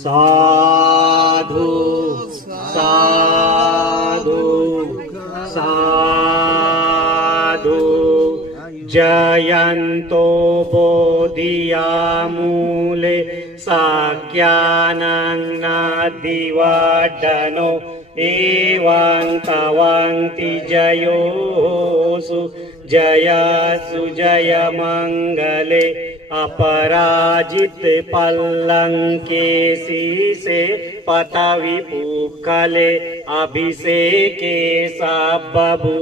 साधु साधु साधु जयन्तो बोधियामूले साख्यानं नादिवाडनो एवं तवन्ति जयोसु जयासु जय मंगले अपराजित पल्लंके शीसे पतवि पुखले अभिषेके सब्बुद्धानं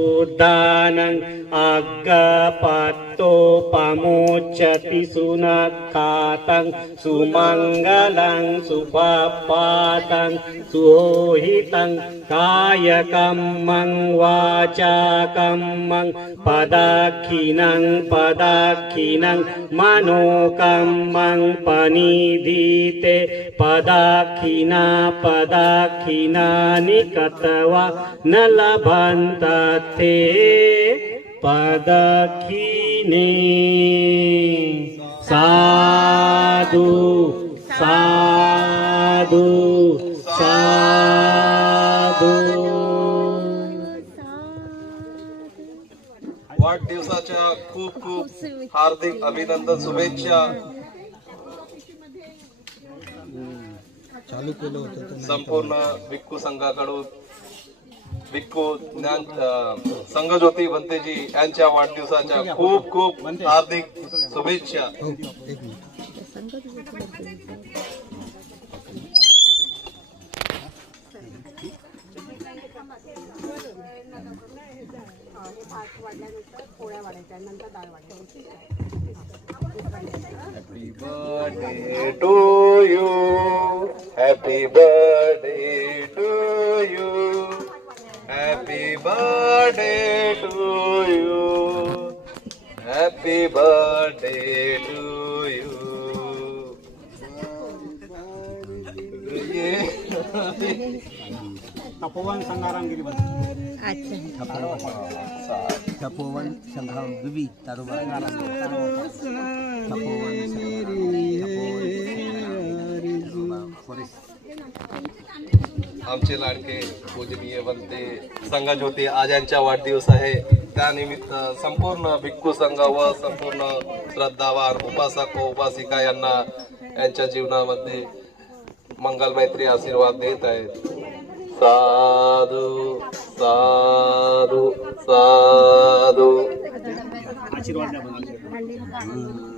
अग्गपत्तो पमोच्यति सुनखातं सुमंगलं सुपपातं सुहितं कायकम्मं वाचाकम्मं पदाखिनं पदाखिनं मनोकम्मं पनिधीते पदाखिना पदाखिनानि कतवा न लभन्ते पदाखिने साधु साधु साधु। वाढदिवसाच्या खूप खूप हार्दिक अभिनंदन, शुभेच्छा। चालू केलं होतं संपूर्ण भिक्खू संघाकडून भिक्खू ज्ञान संघज्योती भंतेजी यांच्या वाढदिवसाच्या खूप खूप हार्दिक शुभेच्छा। Happy birthday to you, happy birthday to you, happy birthday to you, happy birthday to you. Tapovan संग्रामगिरी Tapovan संग्रामगिरी आमचे लाडके पूजनीय बनते संघज्योती आज यांचा वाढदिवस आहे। त्यानिमित्त संपूर्ण भिक्खू संघ व संपूर्ण श्रद्धावान उपासक व उपासिका यांना यांच्या जीवनामध्ये मंगल मैत्री आशीर्वाद देत आहेत। साधु साधु साधु आशीर्वाद द्या.